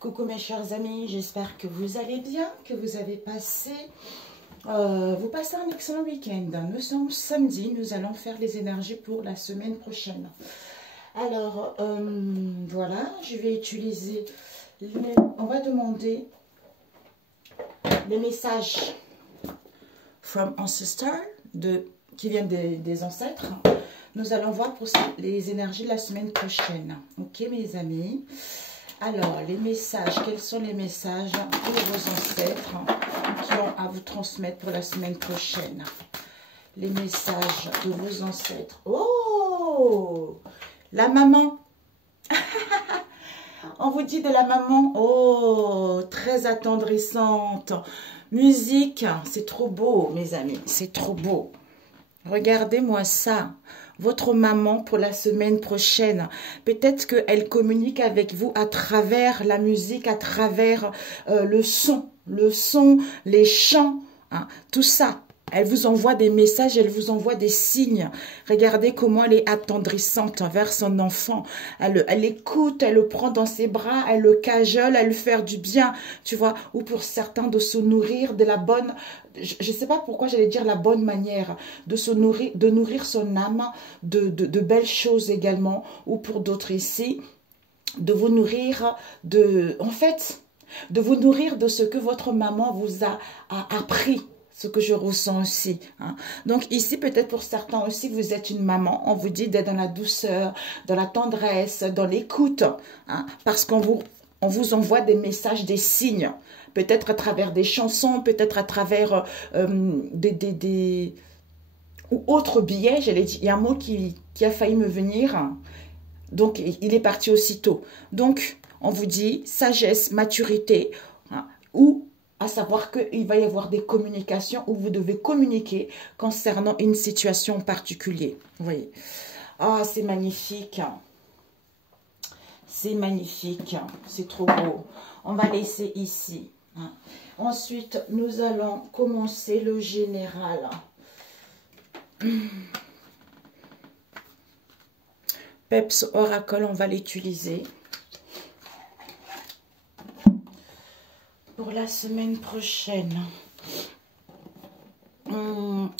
Coucou mes chers amis, j'espère que vous allez bien, que vous avez passé, vous passez un excellent week-end. Nous sommes samedi, nous allons faire les énergies pour la semaine prochaine. Alors, voilà, je vais utiliser, on va demander les messages from ancestor, qui viennent des ancêtres. Nous allons voir pour les énergies de la semaine prochaine. Ok mes amis? Alors, les messages, quels sont les messages pour vos ancêtres qui ont à vous transmettre pour la semaine prochaine? Les messages de vos ancêtres. Oh! La maman. On vous dit de la maman. Oh, très attendrissante. Musique, c'est trop beau, mes amis. C'est trop beau. Regardez-moi ça. Votre maman pour la semaine prochaine. Peut-être qu'elle communique avec vous à travers la musique, à travers le son, les chants, hein, tout ça. Elle vous envoie des messages, elle vous envoie des signes. Regardez comment elle est attendrissante envers son enfant. Elle écoute, elle le prend dans ses bras, elle le cajole, elle lui fait du bien, tu vois. Ou pour certains, de se nourrir de la bonne... Je ne sais pas pourquoi j'allais dire la bonne manière. De nourrir son âme de belles choses également. Ou pour d'autres ici, de vous nourrir en fait, de vous nourrir de ce que votre maman vous a appris. Ce que je ressens aussi. Hein. Donc ici, peut-être pour certains aussi, vous êtes une maman. On vous dit d'être dans la douceur, dans la tendresse, dans l'écoute. Hein, parce qu'on vous envoie des messages, des signes. Peut-être à travers des chansons, peut-être à travers des ou autres biais. J'allais dire, il y a un mot qui a failli me venir. Donc, il est parti aussitôt. Donc, on vous dit sagesse, maturité, hein, ou à savoir qu'il va y avoir des communications où vous devez communiquer concernant une situation particulière. Vous voyez. Ah, c'est magnifique. C'est magnifique. C'est trop beau. On va laisser ici. Hein. Ensuite, nous allons commencer le général. Peps Oracle, on va l'utiliser. Pour la semaine prochaine.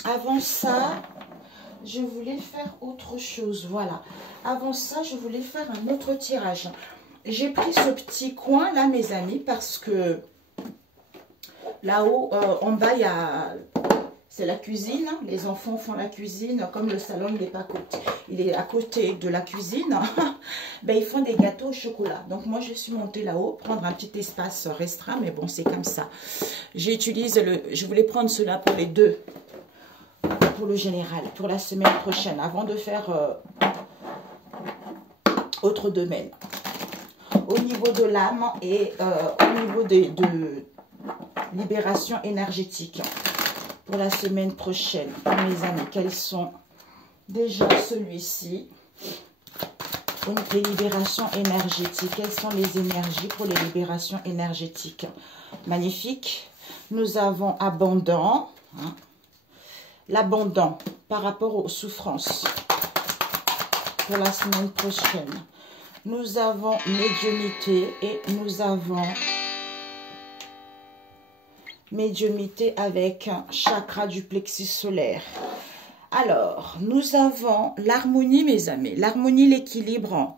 Avant ça, je voulais faire autre chose. Voilà. Avant ça, je voulais faire un autre tirage. J'ai pris ce petit coin là, mes amis, parce que là-haut, en bas, il y a... C'est la cuisine. Les enfants font la cuisine. Comme le salon, il est à côté de la cuisine. Ben, ils font des gâteaux au chocolat. Donc, moi, je suis montée là-haut, prendre un petit espace restreint. Mais bon, c'est comme ça. Je voulais prendre cela pour les deux. Pour le général. Pour la semaine prochaine. Avant de faire autre domaine. Au niveau de l'âme et au niveau de libération énergétique. Pour la semaine prochaine, mes amis, quels sont déjà celui-ci, les libérations énergétiques. Quelles sont les énergies pour les libérations énergétiques? Magnifique. Nous avons abondant, hein, l'abondant par rapport aux souffrances pour la semaine prochaine. Nous avons médiumnité et nous avons médiumnité avec chakra du plexus solaire. Alors, nous avons l'harmonie, mes amis. L'harmonie, l'équilibre.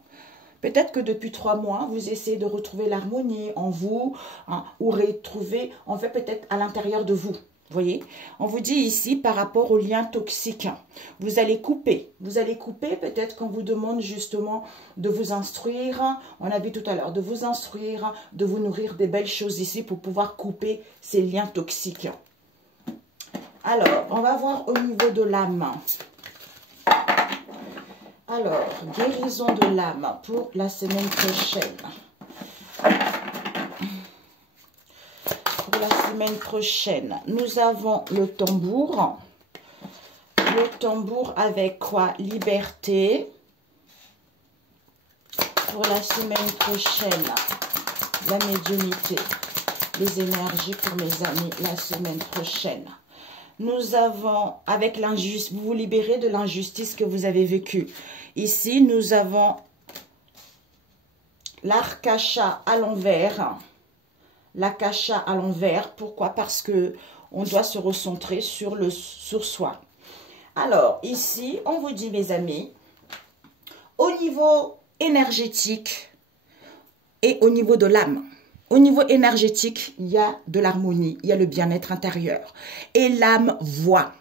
Peut-être que depuis 3 mois, vous essayez de retrouver l'harmonie en vous, hein, ou retrouver, en fait, peut-être à l'intérieur de vous. Vous voyez, on vous dit ici par rapport aux liens toxiques, vous allez couper. Vous allez couper, peut-être qu'on vous demande justement de vous instruire. On a vu tout à l'heure, de vous instruire, de vous nourrir des belles choses ici pour pouvoir couper ces liens toxiques. Alors, on va voir au niveau de l'âme. Alors, guérison de l'âme pour la semaine prochaine. Pour la semaine prochaine, nous avons le tambour. Le tambour avec quoi? Liberté. Pour la semaine prochaine, la médiumnité. Les énergies pour mes amis la semaine prochaine. Nous avons, avec l'injustice, vous vous libérez de l'injustice que vous avez vécue. Ici, nous avons L'Arcacha à l'envers. L'Akasha à l'envers. Pourquoi? Parce que on doit se recentrer sur soi. Alors, ici, on vous dit, mes amis, au niveau énergétique et au niveau de l'âme. Au niveau énergétique, il y a de l'harmonie, il y a le bien-être intérieur. Et l'âme voit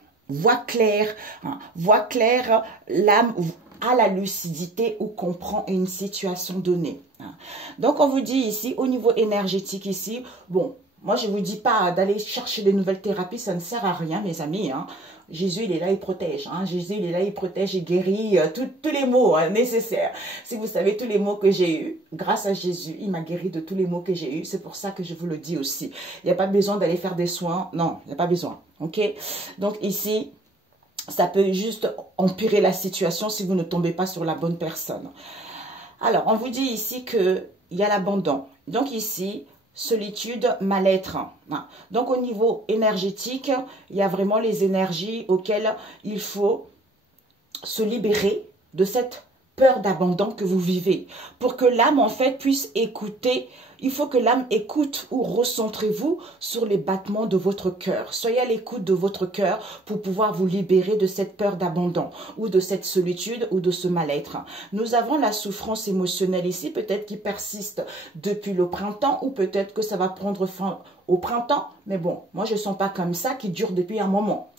clair, voit clair, l'âme a la lucidité ou comprend une situation donnée. Donc, on vous dit ici, au niveau énergétique ici, bon, moi, je ne vous dis pas d'aller chercher de nouvelles thérapies, ça ne sert à rien, mes amis. Jésus, il est là, il protège. Jésus, il est là, il protège, il guérit tous les maux nécessaires. Si vous savez tous les maux que j'ai eus, grâce à Jésus, il m'a guéri de tous les maux que j'ai eus. C'est pour ça que je vous le dis aussi. Il n'y a pas besoin d'aller faire des soins. Non, il n'y a pas besoin. OK? Donc ici, ça peut juste empirer la situation si vous ne tombez pas sur la bonne personne. Alors, on vous dit ici qu'il y a l'abandon. Donc ici, solitude, mal-être. Donc, au niveau énergétique, il y a vraiment les énergies auxquelles il faut se libérer de cette peur d'abandon que vous vivez. Pour que l'âme, en fait, puisse écouter. Il faut que l'âme écoute ou recentrez-vous sur les battements de votre cœur. Soyez à l'écoute de votre cœur pour pouvoir vous libérer de cette peur d'abandon ou de cette solitude ou de ce mal-être. Nous avons la souffrance émotionnelle ici, peut-être qui persiste depuis le printemps ou peut-être que ça va prendre fin au printemps. Mais bon, moi je ne sens pas comme ça qui dure depuis un moment.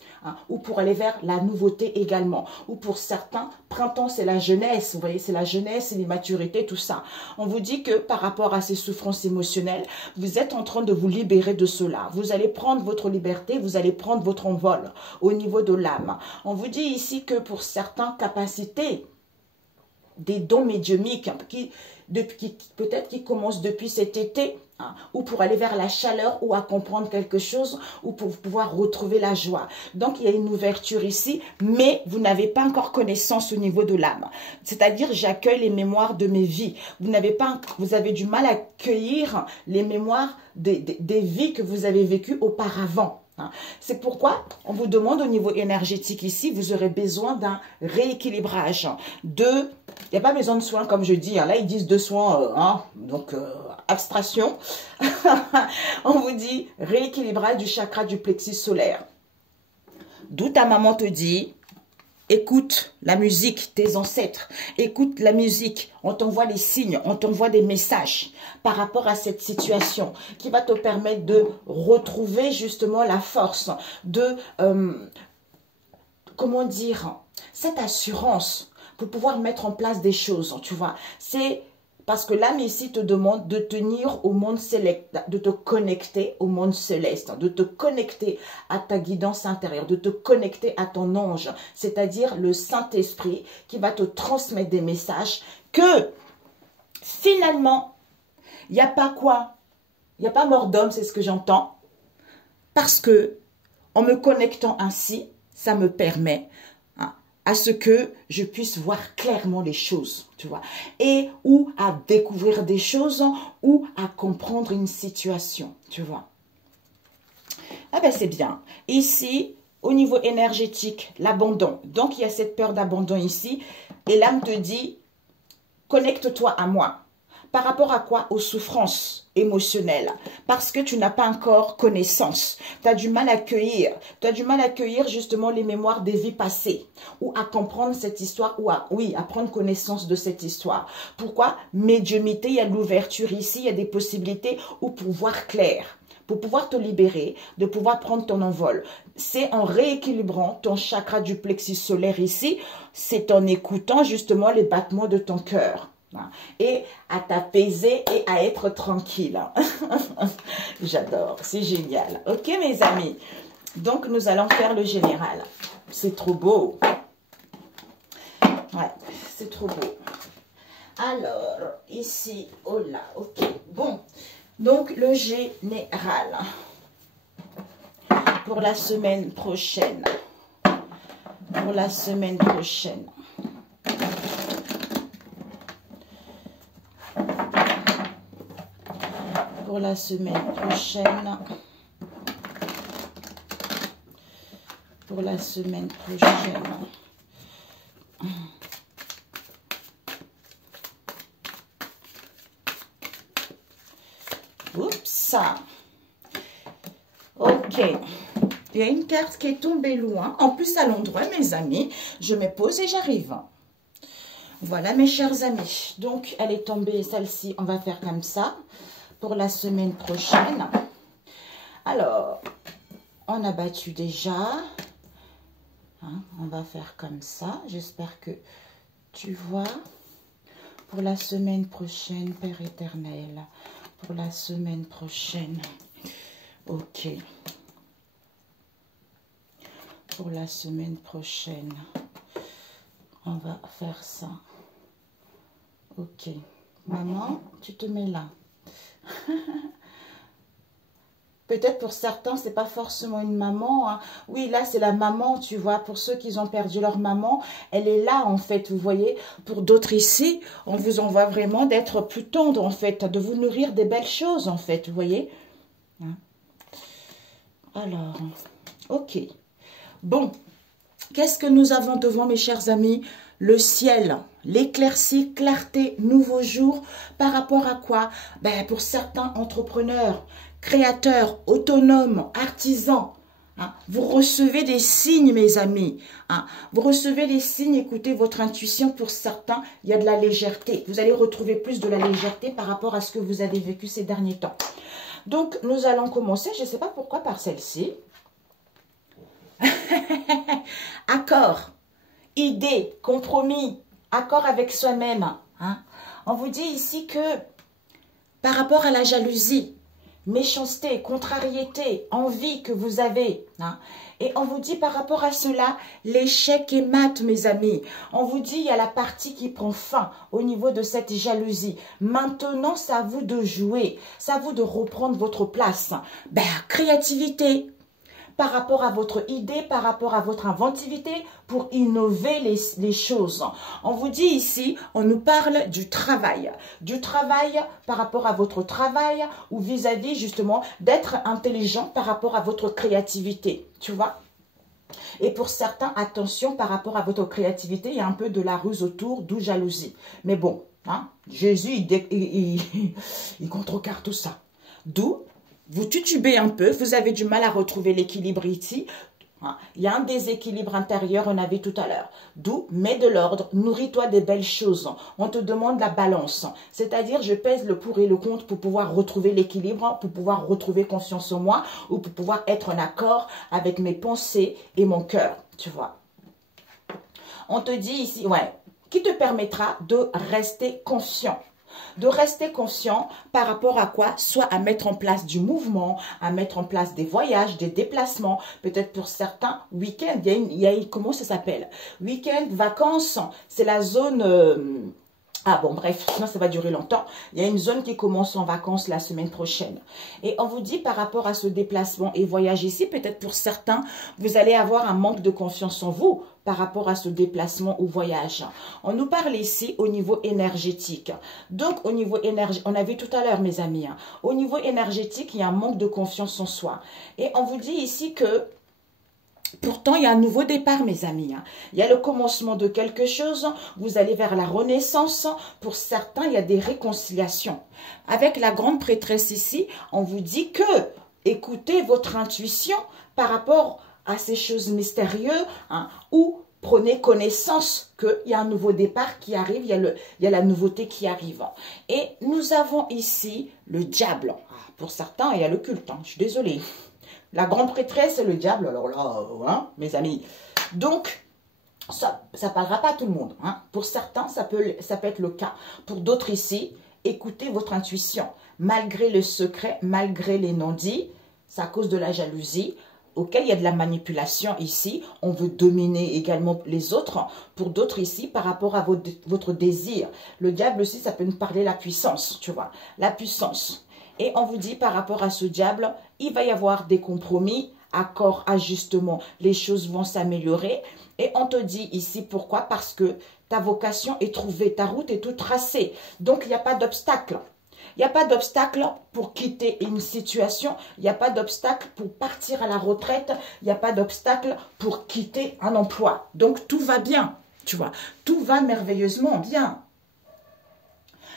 Ou pour aller vers la nouveauté également. Ou pour certains, printemps c'est la jeunesse, vous voyez, c'est la jeunesse, c'est l'immaturité, tout ça. On vous dit que par rapport à ces souffrances émotionnelles, vous êtes en train de vous libérer de cela. Vous allez prendre votre liberté, vous allez prendre votre envol au niveau de l'âme. On vous dit ici que pour certaines capacités, des dons médiumiques qui peut-être qui commencent depuis cet été, ou pour aller vers la chaleur ou à comprendre quelque chose ou pour pouvoir retrouver la joie. Donc, il y a une ouverture ici, mais vous n'avez pas encore connaissance au niveau de l'âme. C'est-à-dire, j'accueille les mémoires de mes vies. Vous avez du mal à accueillir les mémoires des vies que vous avez vécues auparavant. C'est pourquoi on vous demande au niveau énergétique ici, vous aurez besoin d'un rééquilibrage. Il n'y a pas besoin de soins comme je dis, là ils disent de soins, donc abstraction. On vous dit rééquilibrage du chakra du plexus solaire. D'où ta maman te dit, écoute la musique, tes ancêtres, écoute la musique, on t'envoie les signes, on t'envoie des messages par rapport à cette situation qui va te permettre de retrouver justement la force, de, comment dire, cette assurance pour pouvoir mettre en place des choses, tu vois. C'est parce que l'âme ici te demande de tenir au monde céleste, de te connecter au monde céleste, de te connecter à ta guidance intérieure, de te connecter à ton ange, c'est-à-dire le Saint-Esprit qui va te transmettre des messages que finalement, il n'y a pas quoi? Il n'y a pas mort d'homme, c'est ce que j'entends. Parce que en me connectant ainsi, ça me permet à ce que je puisse voir clairement les choses, tu vois, et ou à découvrir des choses ou à comprendre une situation, tu vois. Ah ben c'est bien. Ici, au niveau énergétique, l'abandon. Donc, il y a cette peur d'abandon ici. Et l'âme te dit, connecte-toi à moi. Par rapport à quoi? Aux souffrances émotionnelles. Parce que tu n'as pas encore connaissance. Tu as du mal à accueillir. Tu as du mal à accueillir justement les mémoires des vies passées. Ou à comprendre cette histoire. Ou à prendre connaissance de cette histoire. Pourquoi? Médiumnité, il y a l'ouverture ici. Il y a des possibilités ou pour voir clair. Pour pouvoir te libérer, de pouvoir prendre ton envol. C'est en rééquilibrant ton chakra du plexus solaire ici. C'est en écoutant justement les battements de ton cœur. Et à t'apaiser et à être tranquille. J'adore, c'est génial. Ok mes amis, donc nous allons faire le général. C'est trop beau. Ouais, c'est trop beau. Alors, ici, oh là, ok, bon. Donc le général pour la semaine prochaine. Pour la semaine prochaine. Pour la semaine prochaine. Pour la semaine prochaine. Oups. Ok. Il y a une carte qui est tombée loin. En plus, à l'endroit, mes amis, je me pose et j'arrive. Voilà, mes chers amis. Donc, elle est tombée, celle-ci, on va faire comme ça pour la semaine prochaine. Alors, on a battu déjà. Hein, on va faire comme ça. J'espère que tu vois. Pour la semaine prochaine, Père éternel. Pour la semaine prochaine. Ok. Pour la semaine prochaine, on va faire ça. Ok. Maman, tu te mets là. Peut-être pour certains, c'est pas forcément une maman. Hein. Oui, là, c'est la maman, tu vois. Pour ceux qui ont perdu leur maman, elle est là, en fait, vous voyez. Pour d'autres ici, on vous envoie vraiment d'être plus tendre, en fait, de vous nourrir des belles choses, en fait, vous voyez. Hein. Alors, ok. Bon, qu'est-ce que nous avons devant, mes chers amis? Le ciel, l'éclaircie, clarté, nouveau jour. Par rapport à quoi? Ben, pour certains entrepreneurs, créateurs, autonomes, artisans, hein, vous recevez des signes, mes amis. Hein, vous recevez des signes, écoutez votre intuition. Pour certains, il y a de la légèreté. Vous allez retrouver plus de la légèreté par rapport à ce que vous avez vécu ces derniers temps. Donc, nous allons commencer, je ne sais pas pourquoi, par celle-ci. Accord, idée, compromis, accord avec soi-même. Hein. On vous dit ici que par rapport à la jalousie, méchanceté, contrariété, envie que vous avez, hein, et on vous dit par rapport à cela, l'échec est mat, mes amis. On vous dit, il y a la partie qui prend fin au niveau de cette jalousie. Maintenant, c'est à vous de jouer, c'est à vous de reprendre votre place. Ben, créativité, par rapport à votre idée, par rapport à votre inventivité, pour innover les choses. On vous dit ici, on nous parle du travail par rapport à votre travail, ou vis-à-vis justement d'être intelligent par rapport à votre créativité, tu vois. Et pour certains, attention, par rapport à votre créativité, il y a un peu de la ruse autour, d'où jalousie. Mais bon, hein, Jésus, il contrecarre tout ça. D'où vous titubez un peu, vous avez du mal à retrouver l'équilibre ici. Il y a un déséquilibre intérieur, on a vu tout à l'heure. D'où, mets de l'ordre, nourris-toi des belles choses. On te demande la balance. C'est-à-dire, je pèse le pour et le contre pour pouvoir retrouver l'équilibre, pour pouvoir retrouver confiance en moi, ou pour pouvoir être en accord avec mes pensées et mon cœur, tu vois. On te dit ici, ouais, qui te permettra de rester confiant. De rester confiant par rapport à quoi? Soit à mettre en place du mouvement, à mettre en place des voyages, des déplacements. Peut-être pour certains, week-end, comment ça s'appelle? Week-end, vacances, c'est la zone... Ah bon, bref, sinon ça va durer longtemps. Il y a une zone qui commence en vacances la semaine prochaine. Et on vous dit par rapport à ce déplacement et voyage ici, peut-être pour certains, vous allez avoir un manque de confiance en vous par rapport à ce déplacement ou voyage. On nous parle ici au niveau énergétique. Donc, au niveau énergétique, on a vu tout à l'heure, mes amis, hein, au niveau énergétique, il y a un manque de confiance en soi. Et on vous dit ici que pourtant, il y a un nouveau départ, mes amis. Il y a le commencement de quelque chose. Vous allez vers la renaissance. Pour certains, il y a des réconciliations. Avec la grande prêtresse ici, on vous dit que écoutez votre intuition par rapport à ces choses mystérieuses, hein, ou prenez connaissance qu'il y a un nouveau départ qui arrive, il y a la nouveauté qui arrive. Et nous avons ici le diable. Pour certains, il y a le culte. Je suis désolée. La grande prêtresse, c'est le diable. Alors là, hein, mes amis. Donc, ça ne parlera pas à tout le monde. Hein. Pour certains, ça peut être le cas. Pour d'autres ici, écoutez votre intuition. Malgré le secret, malgré les non-dits, c'est à cause de la jalousie, auquel il y a de la manipulation ici. On veut dominer également les autres. Pour d'autres ici, par rapport à votre désir. Le diable aussi, ça peut nous parler de la puissance, tu vois. La puissance. Et on vous dit par rapport à ce diable, il va y avoir des compromis, accords, ajustements, les choses vont s'améliorer. Et on te dit ici pourquoi? Parce que ta vocation est trouvée, ta route est toute tracée. Donc, il n'y a pas d'obstacle. Il n'y a pas d'obstacle pour quitter une situation. Il n'y a pas d'obstacle pour partir à la retraite. Il n'y a pas d'obstacle pour quitter un emploi. Donc, tout va bien, tu vois. Tout va merveilleusement bien.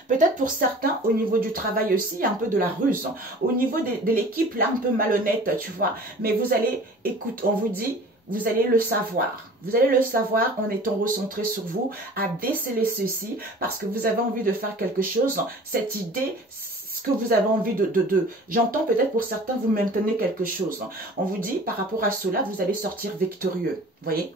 Peut-être pour certains, au niveau du travail aussi, il y a un peu de la ruse. Au niveau de l'équipe, là, un peu malhonnête, tu vois. Mais vous allez, écoute, on vous dit, vous allez le savoir. Vous allez le savoir en étant recentré sur vous, à déceler ceci, parce que vous avez envie de faire quelque chose. Cette idée, ce que vous avez envie j'entends peut-être pour certains, vous maintenez quelque chose. On vous dit, par rapport à cela, vous allez sortir victorieux. Vous voyez?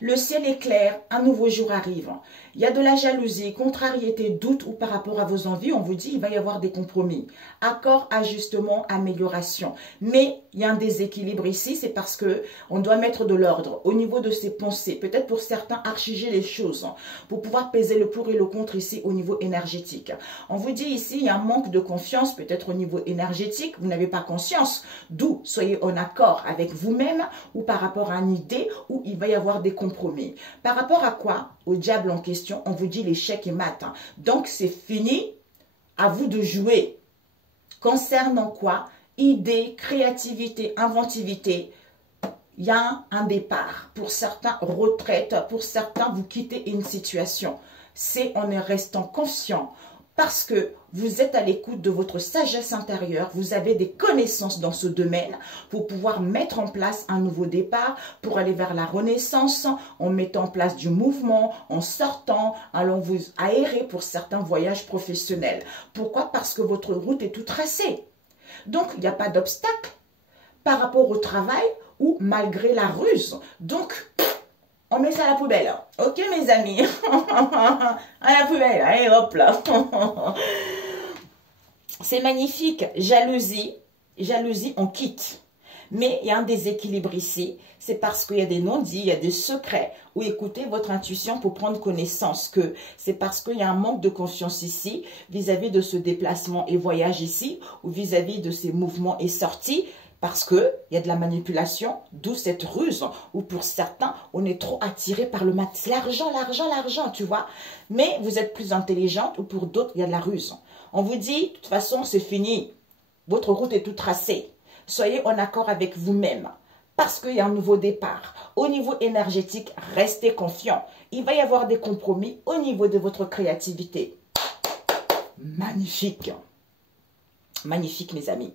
Le ciel est clair, un nouveau jour arrive. Il y a de la jalousie, contrariété, doute ou par rapport à vos envies, on vous dit il va y avoir des compromis. Accord, ajustement, amélioration. Mais il y a un déséquilibre ici, c'est parce que on doit mettre de l'ordre au niveau de ses pensées. Peut-être pour certains, archiger les choses pour pouvoir peser le pour et le contre ici au niveau énergétique. On vous dit ici, il y a un manque de confiance, peut-être au niveau énergétique, vous n'avez pas conscience. D'où soyez en accord avec vous-même ou par rapport à une idée où il va y avoir des compromis. Par rapport à quoi? Au diable en question, on vous dit l'échec est mat. Donc, c'est fini. À vous de jouer. Concernant quoi? Idées, créativité, inventivité. Il y a un départ. Pour certains, retraite. Pour certains, vous quittez une situation. C'est en restant conscient. Parce que vous êtes à l'écoute de votre sagesse intérieure, vous avez des connaissances dans ce domaine pour pouvoir mettre en place un nouveau départ, pour aller vers la renaissance, en mettant en place du mouvement, en sortant, allons vous aérer pour certains voyages professionnels. Pourquoi? Parce que votre route est tout tracée. Donc, il n'y a pas d'obstacle par rapport au travail ou malgré la ruse. Donc, on met ça à la poubelle. Ok, mes amis? À la poubelle. Allez, hop là. C'est magnifique. Jalousie. Jalousie, on quitte. Mais il y a un déséquilibre ici. C'est parce qu'il y a des non-dits, il y a des secrets. Ou écoutez votre intuition pour prendre connaissance que c'est parce qu'il y a un manque de confiance ici vis-à-vis de ce déplacement et voyage ici ou vis-à-vis de ces mouvements et sorties. Parce qu'il y a de la manipulation, d'où cette ruse, où pour certains, on est trop attiré par le mat. L'argent, l'argent, l'argent, tu vois. Mais vous êtes plus intelligente, ou pour d'autres, il y a de la ruse. On vous dit, de toute façon, c'est fini. Votre route est toute tracée. Soyez en accord avec vous-même. Parce qu'il y a un nouveau départ. Au niveau énergétique, restez confiant. Il va y avoir des compromis au niveau de votre créativité. Magnifique. Magnifique, mes amis.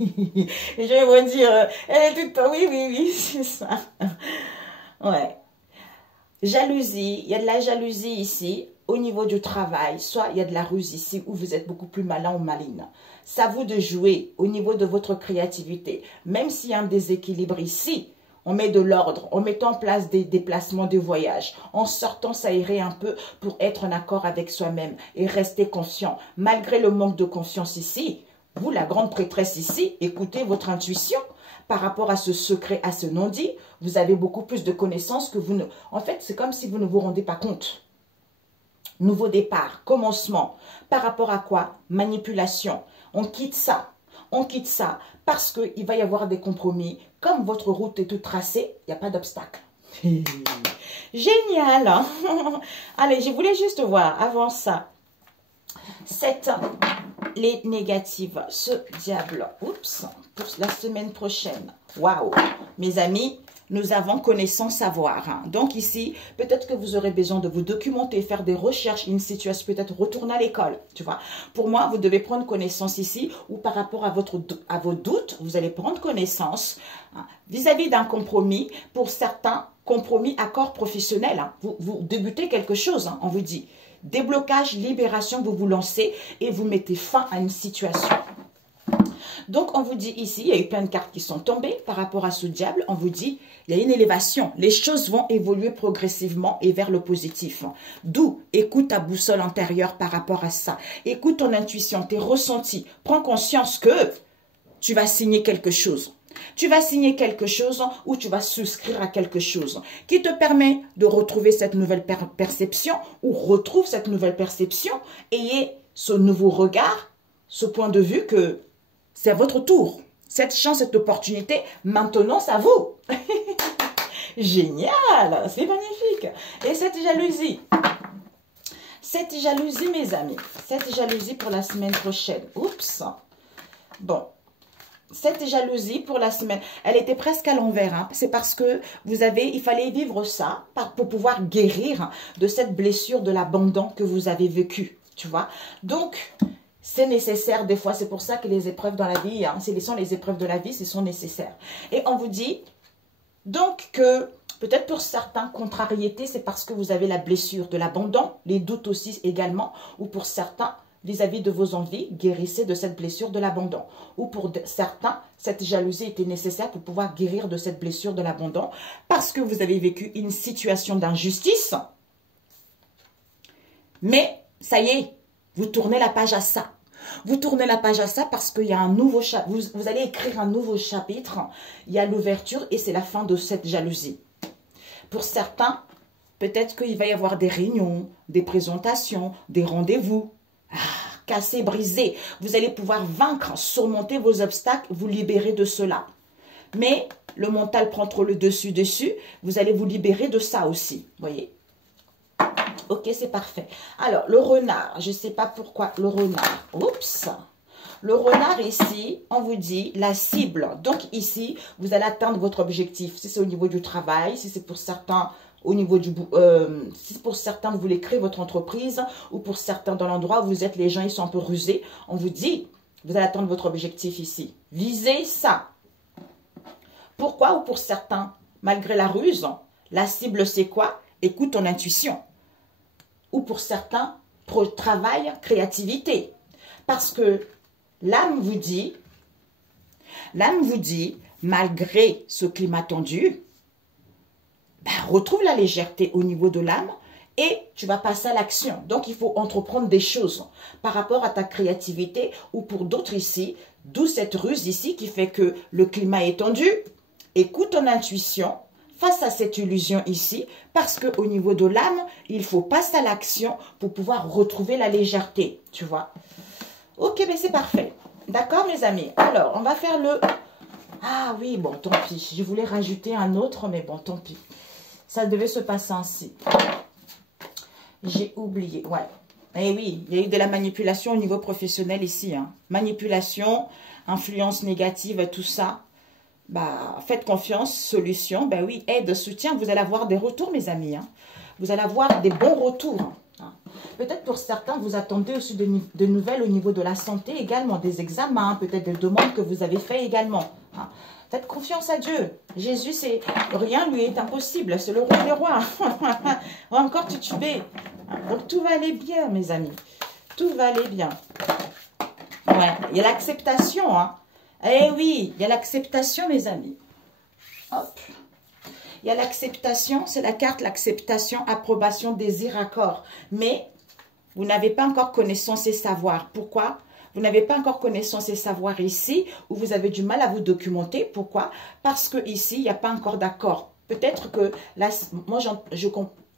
Et je vais vous dire, elle est toute... Oui, oui, oui, c'est ça. Ouais. Jalousie, il y a de la jalousie ici, au niveau du travail. Soit il y a de la ruse ici, où vous êtes beaucoup plus malin ou maline. C'est à vous de jouer au niveau de votre créativité. Même s'il y a un déséquilibre ici, on met de l'ordre, en mettant en place des déplacements de voyage, en sortant s'aérer un peu pour être en accord avec soi-même et rester conscient. Malgré le manque de confiance ici, vous, la grande prêtresse ici, écoutez votre intuition par rapport à ce secret, à ce non-dit. Vous avez beaucoup plus de connaissances que vous ne... En fait, c'est comme si vous ne vous rendez pas compte. Nouveau départ, commencement. Par rapport à quoi? Manipulation. On quitte ça. On quitte ça parce qu'il va y avoir des compromis. Comme votre route est toute tracée, il n'y a pas d'obstacle. Génial, hein? Allez, je voulais juste voir avant ça. Les négatives, ce diable, oups, pour la semaine prochaine. Waouh, mes amis, nous avons connaissance, savoir. Hein. Donc ici, peut-être que vous aurez besoin de vous documenter, faire des recherches, une situation, peut-être retourner à l'école, tu vois. Pour moi, vous devez prendre connaissance ici, ou par rapport à vos doutes, vous allez prendre connaissance vis-à-vis d'un compromis. Pour certains, compromis, accord professionnel. Hein. Vous débutez quelque chose, hein, on vous dit. Déblocage, libération, vous vous lancez et vous mettez fin à une situation. Donc, on vous dit ici, il y a eu plein de cartes qui sont tombées par rapport à ce diable. On vous dit, il y a une élévation. Les choses vont évoluer progressivement et vers le positif. D'où, écoute ta boussole intérieure par rapport à ça. Écoute ton intuition, tes ressentis. Prends conscience que tu vas signer quelque chose. Tu vas signer quelque chose ou tu vas souscrire à quelque chose qui te permet de retrouver cette nouvelle perception ou retrouve cette nouvelle perception. Ayez ce nouveau regard, ce point de vue que c'est à votre tour. Cette chance, cette opportunité, maintenant c'est à vous. Génial, c'est magnifique. Et cette jalousie, mes amis, cette jalousie pour la semaine prochaine. Oups. Bon. Cette jalousie pour la semaine, elle était presque à l'envers. Hein. C'est parce que il fallait vivre ça pour pouvoir guérir de cette blessure de l'abandon que vous avez vécu. tu vois. Donc, c'est nécessaire des fois. C'est pour ça que les épreuves dans la vie, hein, ce sont les épreuves de la vie, ce sont nécessaires. Et on vous dit donc que peut-être pour certains, contrariétés, c'est parce que vous avez la blessure de l'abandon, les doutes aussi également, ou pour certains, vis-à-vis de vos envies, guérissez de cette blessure de l'abandon. Ou pour certains, cette jalousie était nécessaire pour pouvoir guérir de cette blessure de l'abandon parce que vous avez vécu une situation d'injustice. Mais, ça y est, vous tournez la page à ça. Vous tournez la page à ça parce qu'il y a un nouveau chapitre. Vous allez écrire un nouveau chapitre. Il y a l'ouverture et c'est la fin de cette jalousie. Pour certains, peut-être qu'il va y avoir des réunions, des présentations, des rendez-vous. Casser, briser. Vous allez pouvoir vaincre, surmonter vos obstacles, vous libérer de cela. Mais le mental prend trop le dessus. Vous allez vous libérer de ça aussi. Voyez? Ok, c'est parfait. Alors, le renard, je ne sais pas pourquoi le renard. Oups! Le renard ici, on vous dit la cible. Donc ici, vous allez atteindre votre objectif. Si c'est au niveau du travail, si c'est pour certains au niveau du si pour certains vous voulez créer votre entreprise ou pour certains dans l'endroit où vous êtes, les gens ils sont un peu rusés, on vous dit vous allez atteindre votre objectif ici. Visez ça. Pourquoi? Ou pour certains, malgré la ruse, la cible c'est quoi? Écoute ton intuition. Ou pour certains, travail, créativité. Parce que l'âme vous dit, malgré ce climat tendu, ben, retrouve la légèreté au niveau de l'âme et tu vas passer à l'action. Donc, il faut entreprendre des choses par rapport à ta créativité ou pour d'autres ici, d'où cette ruse ici qui fait que le climat est tendu. Écoute ton intuition face à cette illusion ici parce qu'au niveau de l'âme, il faut passer à l'action pour pouvoir retrouver la légèreté, tu vois. Ok, mais c'est parfait. D'accord, mes amis? Alors, on va faire le... Ah oui, bon, tant pis. Je voulais rajouter un autre, mais bon, tant pis. Ça devait se passer ainsi. J'ai oublié. Ouais. Eh oui, il y a eu de la manipulation au niveau professionnel ici. Hein. Manipulation, influence négative, tout ça. Bah, faites confiance, solution. Ben oui, aide, soutien. Vous allez avoir des retours, mes amis. Hein. Vous allez avoir des bons retours. Hein. Peut-être pour certains, vous attendez aussi de nouvelles au niveau de la santé également. Des examens, peut-être des demandes que vous avez fait également. Hein. Faites confiance à Dieu. Jésus, c'est rien lui est impossible. C'est le roi des rois. Encore titubé. Donc, tout va aller bien, mes amis. Tout va aller bien. Ouais, il y a l'acceptation. Hein. Eh oui, il y a l'acceptation, mes amis. Hop. Il y a l'acceptation. C'est la carte, l'acceptation, approbation, désir, accord. Mais, vous n'avez pas encore connaissance et savoir. Pourquoi ? Vous n'avez pas encore connaissance et savoir ici, où vous avez du mal à vous documenter. Pourquoi? Parce que ici, il n'y a pas encore d'accord. Peut-être que, là, moi,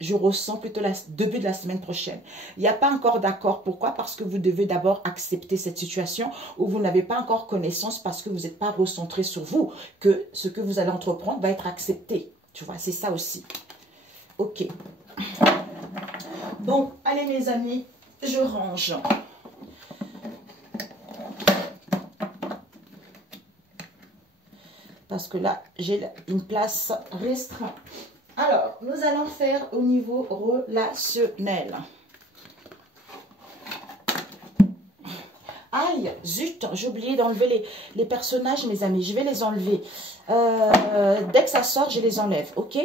je ressens plutôt le début de la semaine prochaine. Il n'y a pas encore d'accord. Pourquoi? Parce que vous devez d'abord accepter cette situation où vous n'avez pas encore connaissance parce que vous n'êtes pas recentré sur vous, que ce que vous allez entreprendre va être accepté. Tu vois, c'est ça aussi. Ok. Bon, allez mes amis, je range. Parce que là, j'ai une place restreinte. Alors, nous allons faire au niveau relationnel. Aïe, zut, j'ai oublié d'enlever les personnages, mes amis. Je vais les enlever. Dès que ça sort, je les enlève, ok?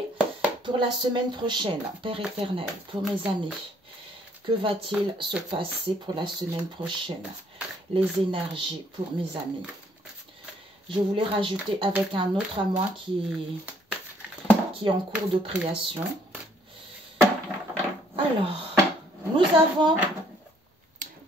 Pour la semaine prochaine, Père éternel, pour mes amis, que va-t-il se passer pour la semaine prochaine? Les énergies pour mes amis. Je voulais rajouter avec un autre à moi qui est en cours de création. Alors, nous avons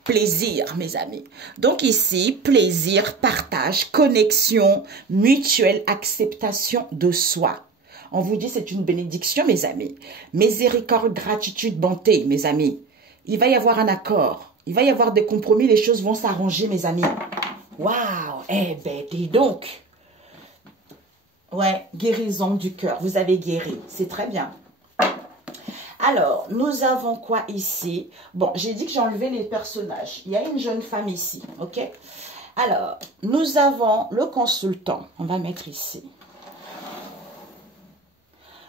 plaisir, mes amis. Donc ici, plaisir, partage, connexion, mutuelle acceptation de soi. On vous dit c'est une bénédiction, mes amis. Miséricorde, gratitude, bonté, mes amis. Il va y avoir un accord. Il va y avoir des compromis. Les choses vont s'arranger, mes amis. Waouh! Eh ben, dis donc. Ouais, guérison du cœur. Vous avez guéri. C'est très bien. Alors, nous avons quoi ici? Bon, j'ai dit que j'ai enlevé les personnages. Il y a une jeune femme ici, ok? Alors, nous avons le consultant. On va mettre ici.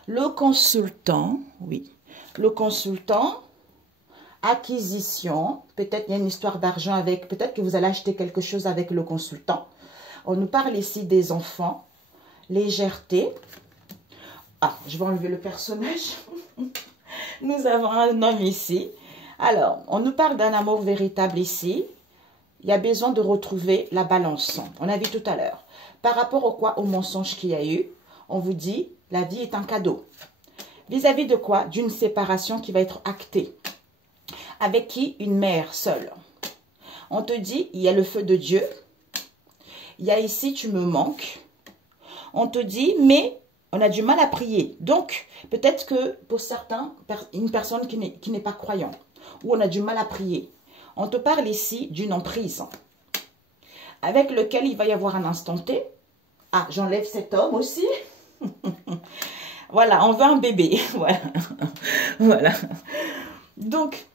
Le consultant, oui. Le consultant acquisition. Peut-être il y a une histoire d'argent avec, peut-être que vous allez acheter quelque chose avec le consultant. On nous parle ici des enfants, légèreté. Ah, je vais enlever le personnage. Nous avons un homme ici. Alors, on nous parle d'un amour véritable ici. Il y a besoin de retrouver la balance. On a vu tout à l'heure. Par rapport au quoi, au mensonge qu'il y a eu, on vous dit, la vie est un cadeau. Vis-à-vis de quoi? D'une séparation qui va être actée. Avec qui? Une mère seule. On te dit, il y a le feu de Dieu. Il y a ici, tu me manques. On te dit, mais on a du mal à prier. Donc, peut-être que pour certains, une personne qui n'est pas croyante, ou on a du mal à prier. On te parle ici d'une emprise avec lequel il va y avoir un instant T. Ah, j'enlève cet homme aussi. Voilà, on veut un bébé. Voilà. Voilà. Donc,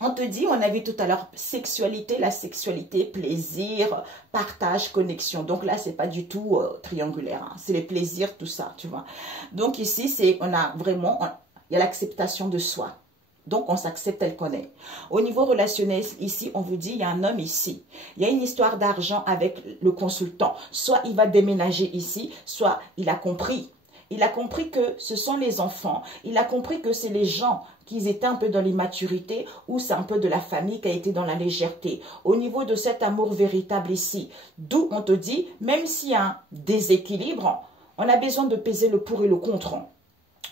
on te dit, on a vu tout à l'heure, sexualité, la sexualité, plaisir, partage, connexion. Donc là, c'est pas du tout triangulaire. Hein. C'est les plaisirs, tout ça, tu vois. Donc ici, on a vraiment, il y a l'acceptation de soi. Donc, on s'accepte tel qu'on est. Au niveau relationnel, ici, on vous dit, il y a un homme ici. Il y a une histoire d'argent avec le consultant. Soit il va déménager ici, soit il a compris. Il a compris que ce sont les enfants. Il a compris que c'est les gens qui étaient un peu dans l'immaturité ou c'est un peu de la famille qui a été dans la légèreté. Au niveau de cet amour véritable ici, d'où on te dit, même s'il y a un déséquilibre, on a besoin de peser le pour et le contre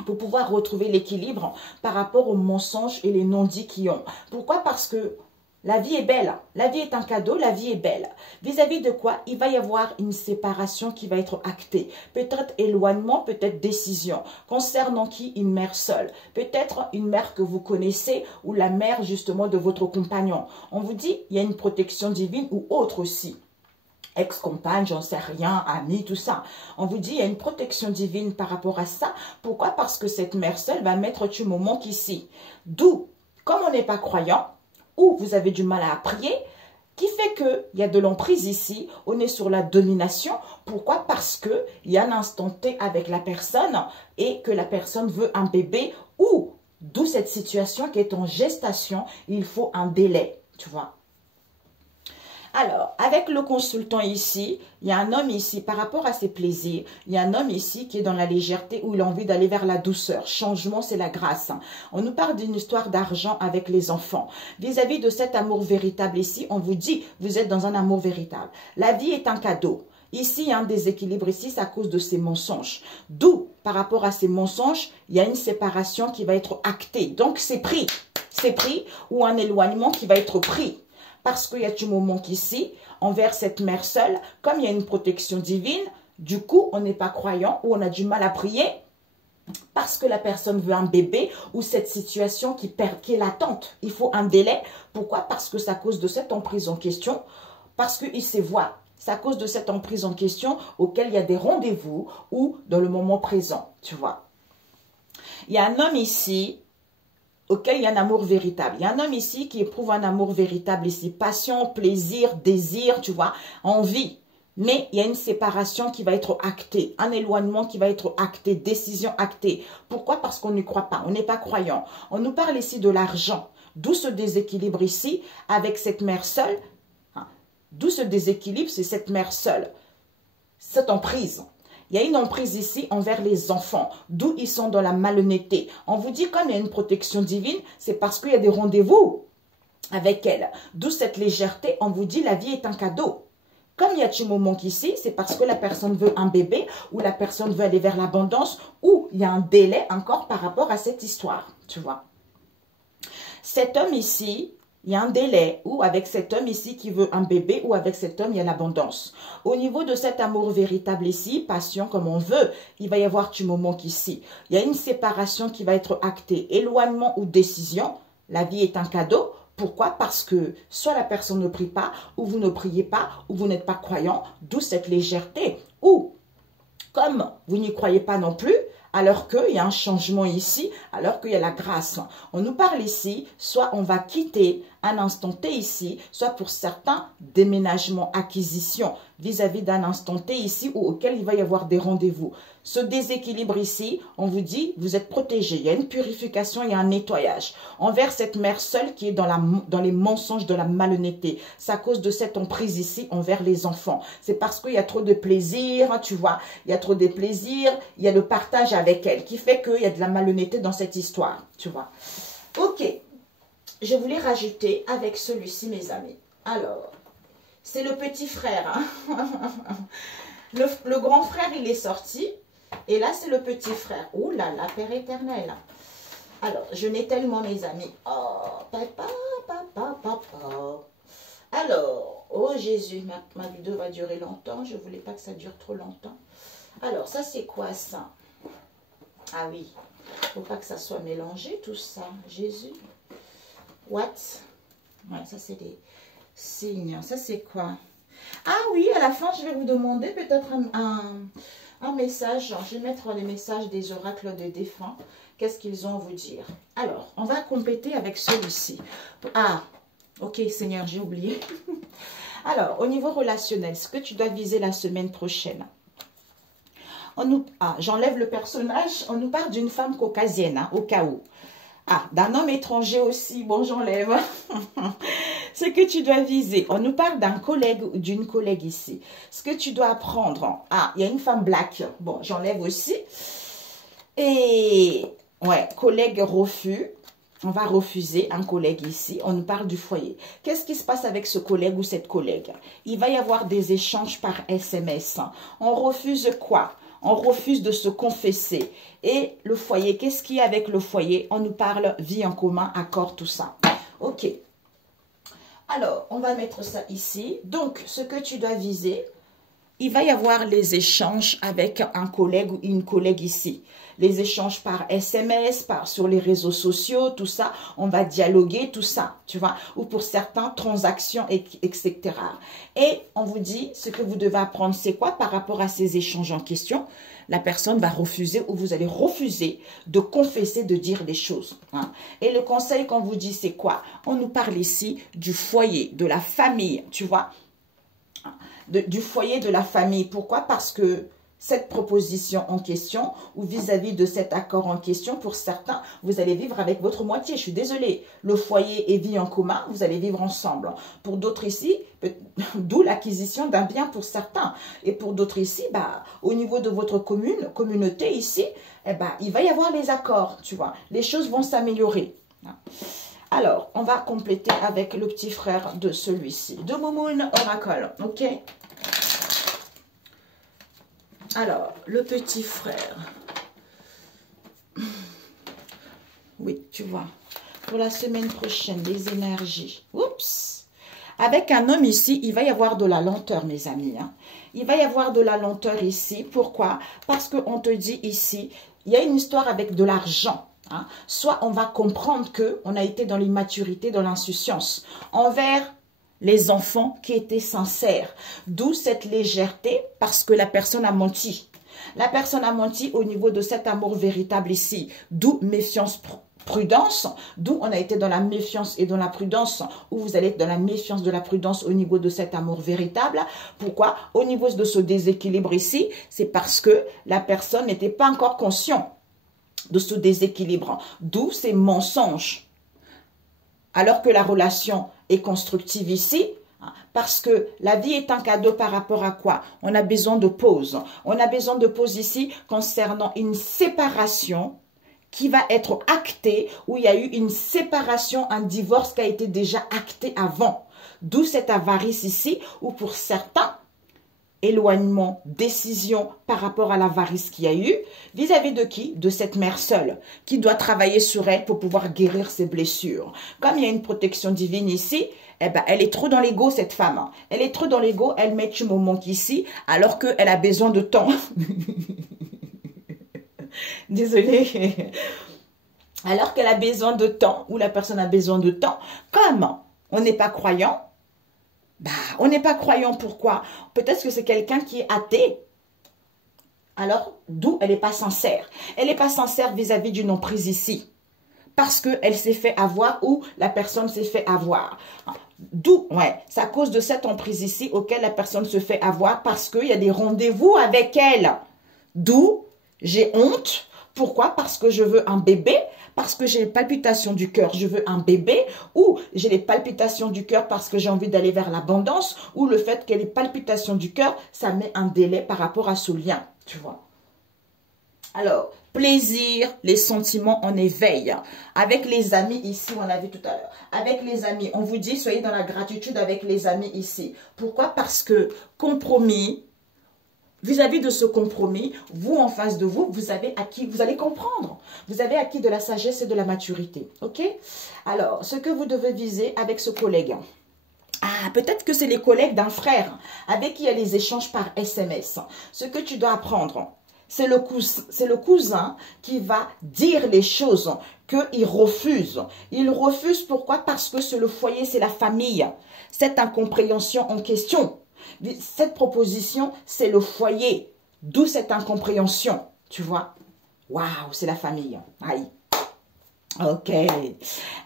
pour pouvoir retrouver l'équilibre par rapport aux mensonges et les non-dits qu'ils ont. Pourquoi? Parce que la vie est belle. La vie est un cadeau, la vie est belle. Vis-à-vis de quoi? Il va y avoir une séparation qui va être actée. Peut-être éloignement, peut-être décision. Concernant qui? Une mère seule. Peut-être une mère que vous connaissez ou la mère justement de votre compagnon. On vous dit, il y a une protection divine ou autre aussi. Ex-compagne, j'en sais rien, ami, tout ça. On vous dit, il y a une protection divine par rapport à ça. Pourquoi? Parce que cette mère seule va mettre tu me manques ici. D'où, comme on n'est pas croyant, ou vous avez du mal à prier, qui fait qu'il y a de l'emprise ici, on est sur la domination. Pourquoi? Parce qu'il y a un instant T avec la personne et que la personne veut un bébé ou, d'où cette situation qui est en gestation, il faut un délai, tu vois. Alors, avec le consultant ici, il y a un homme ici, par rapport à ses plaisirs, il y a un homme ici qui est dans la légèreté où il a envie d'aller vers la douceur. Changement, c'est la grâce. On nous parle d'une histoire d'argent avec les enfants. Vis-à-vis de cet amour véritable ici, on vous dit, vous êtes dans un amour véritable. La vie est un cadeau. Ici, il y a un déséquilibre ici, c'est à cause de ces mensonges. D'où, par rapport à ces mensonges, il y a une séparation qui va être actée. Donc, c'est pris. C'est pris ou un éloignement qui va être pris. Parce qu'il y a du moment qu'ici, envers cette mère seule, comme il y a une protection divine, du coup, on n'est pas croyant ou on a du mal à prier parce que la personne veut un bébé ou cette situation qui est latente. Il faut un délai. Pourquoi? Parce que c'est à cause de cette emprise en question, parce qu'il se voit. C'est à cause de cette emprise en question auquel il y a des rendez-vous ou dans le moment présent, tu vois. Il y a un homme ici auquel il y a un amour véritable. Il y a un homme ici qui éprouve un amour véritable ici. Passion, plaisir, désir, tu vois, envie. Mais il y a une séparation qui va être actée, un éloignement qui va être acté, décision actée. Pourquoi? Parce qu'on n'y croit pas, on n'est pas croyant. On nous parle ici de l'argent. D'où ce déséquilibre ici avec cette mère seule. D'où ce déséquilibre, c'est cette mère seule. Cette emprise. Il y a une emprise ici envers les enfants, d'où ils sont dans la malhonnêteté. On vous dit comme il y a une protection divine, c'est parce qu'il y a des rendez-vous avec elle. D'où cette légèreté, on vous dit la vie est un cadeau. Comme il y a du moment qu'ici, c'est parce que la personne veut un bébé ou la personne veut aller vers l'abondance ou il y a un délai encore par rapport à cette histoire, tu vois. Cet homme ici, il y a un délai ou avec cet homme ici qui veut un bébé ou avec cet homme, il y a l'abondance. Au niveau de cet amour véritable ici, passion comme on veut, il va y avoir du moment qu'ici. Il y a une séparation qui va être actée, éloignement ou décision. La vie est un cadeau. Pourquoi? Parce que soit la personne ne prie pas, ou vous ne priez pas, ou vous n'êtes pas croyant, d'où cette légèreté. Ou, comme vous n'y croyez pas non plus, alors qu'il y a un changement ici, alors qu'il y a la grâce. On nous parle ici, soit on va quitter un instant T ici, soit pour certains, déménagement, acquisition vis-à-vis d'un instant T ici ou auquel il va y avoir des rendez-vous. Ce déséquilibre ici, on vous dit, vous êtes protégé. Il y a une purification, il y a un nettoyage. Envers cette mère seule qui est dans les mensonges de la malhonnêteté. C'est à cause de cette emprise ici envers les enfants. C'est parce qu'il y a trop de plaisir, tu vois. Il y a trop de plaisir, il y a le partage avec elle qui fait qu'il y a de la malhonnêteté dans cette histoire, tu vois. Ok, je voulais rajouter avec celui-ci, mes amis. Alors, c'est le petit frère. Hein. Le grand frère, il est sorti. Et là, c'est le petit frère. Ouh là là, Père éternel. Alors, je n'ai tellement, mes amis. Oh, papa, papa, papa. Alors, oh Jésus, ma vidéo va durer longtemps. Je ne voulais pas que ça dure trop longtemps. Alors, ça, c'est quoi ça? Ah oui, il ne faut pas que ça soit mélangé, tout ça. Jésus. What? Ouais, ça, c'est des signes. Ça, c'est quoi? Ah oui, à la fin, je vais vous demander peut-être un message. Je vais mettre les messages des oracles des défunts. Qu'est-ce qu'ils ont à vous dire? Alors, on va compléter avec celui-ci. Ah, ok, Seigneur, j'ai oublié. Alors, au niveau relationnel, ce que tu dois viser la semaine prochaine. J'enlève le personnage. On nous parle d'une femme caucasienne, hein, au cas où. Ah, d'un homme étranger aussi. Bon, j'enlève. Ce que tu dois viser. On nous parle d'un collègue ou d'une collègue ici. Ce que tu dois apprendre. Ah, il y a une femme black. Bon, j'enlève aussi. Et, ouais, collègue refus. On va refuser un collègue ici. On nous parle du foyer. Qu'est-ce qui se passe avec ce collègue ou cette collègue? Il va y avoir des échanges par SMS. On refuse quoi? On refuse de se confesser. Et le foyer, qu'est-ce qu'il y a avec le foyer? On nous parle vie en commun, accord, tout ça. Ok. Alors, on va mettre ça ici. Donc, ce que tu dois viser, il va y avoir les échanges avec un collègue ou une collègue ici. Les échanges par SMS, sur les réseaux sociaux, tout ça. On va dialoguer, tout ça, tu vois. Ou pour certains, transactions, etc. Et on vous dit, ce que vous devez apprendre, c'est quoi par rapport à ces échanges en question? La personne va refuser ou vous allez refuser de confesser, de dire des choses. Hein. Et le conseil qu'on vous dit, c'est quoi? On nous parle ici du foyer, de la famille, tu vois. Du foyer de la famille. Pourquoi? Parce que cette proposition en question ou vis-à-vis de cet accord en question, pour certains, vous allez vivre avec votre moitié. Je suis désolée. Le foyer et vie en commun, vous allez vivre ensemble. Pour d'autres ici, d'où l'acquisition d'un bien pour certains. Et pour d'autres ici, au niveau de votre communauté ici, il va y avoir les accords, tu vois. Les choses vont s'améliorer. Alors, on va compléter avec le petit frère de celui-ci. De Moumoun Oracle, ok? Alors, le petit frère. Oui, tu vois. Pour la semaine prochaine, les énergies. Oups! Avec un homme ici, il va y avoir de la lenteur, mes amis. Hein. Il va y avoir de la lenteur ici. Pourquoi? Parce qu'on te dit ici, il y a une histoire avec de l'argent. Hein. Soit on va comprendre qu'on a été dans l'immaturité, dans l'insouciance. Envers les enfants qui étaient sincères. D'où cette légèreté, parce que la personne a menti. La personne a menti au niveau de cet amour véritable ici. D'où méfiance, prudence. D'où on a été dans la méfiance et dans la prudence. Où vous allez être dans la méfiance de la prudence au niveau de cet amour véritable. Pourquoi? Au niveau de ce déséquilibre ici, c'est parce que la personne n'était pas encore consciente de ce déséquilibre. D'où ces mensonges. Alors que la relation est constructive ici, parce que la vie est un cadeau par rapport à quoi? On a besoin de pause. On a besoin de pause ici concernant une séparation qui va être actée, où il y a eu une séparation, un divorce qui a été déjà acté avant. D'où cette avarice ici, où pour certains, éloignement, décision par rapport à l'avarice qu'il y a eu, vis-à-vis de qui? De cette mère seule, qui doit travailler sur elle pour pouvoir guérir ses blessures. Comme il y a une protection divine ici, elle est trop dans l'ego, cette femme. Elle est trop dans l'ego, elle met du moment ici, alors qu'elle a besoin de temps. Désolée. Alors qu'elle a besoin de temps, ou la personne a besoin de temps, comme on n'est pas croyant, on n'est pas croyant, pourquoi? Peut-être que c'est quelqu'un qui est athée. Alors, d'où elle n'est pas sincère. Elle n'est pas sincère vis-à-vis d'une emprise ici. Parce qu'elle s'est fait avoir ou la personne s'est fait avoir. D'où, ouais, c'est à cause de cette emprise ici auquel la personne se fait avoir parce qu'il y a des rendez-vous avec elle. D'où, j'ai honte. Pourquoi? Parce que je veux un bébé, parce que j'ai les palpitations du cœur, je veux un bébé, ou j'ai les palpitations du cœur parce que j'ai envie d'aller vers l'abondance, ou le fait que les palpitations du cœur, ça met un délai par rapport à ce lien, tu vois. Alors, plaisir, les sentiments en éveil. Avec les amis ici, on l'a vu tout à l'heure. Avec les amis, on vous dit, soyez dans la gratitude avec les amis ici. Pourquoi? Parce que compromis, vis-à-vis de ce compromis, vous en face de vous, vous avez acquis, vous allez comprendre. Vous avez acquis de la sagesse et de la maturité. Ok? Alors, ce que vous devez viser avec ce collègue. Ah, peut-être que c'est les collègues d'un frère avec qui il y a les échanges par SMS. Ce que tu dois apprendre, c'est le cousin qui va dire les choses qu'il refuse. Il refuse pourquoi? Parce que c'est le foyer, c'est la famille. Cette incompréhension en question. Cette proposition, c'est le foyer. D'où cette incompréhension, tu vois? Waouh, c'est la famille. Aïe. Ok.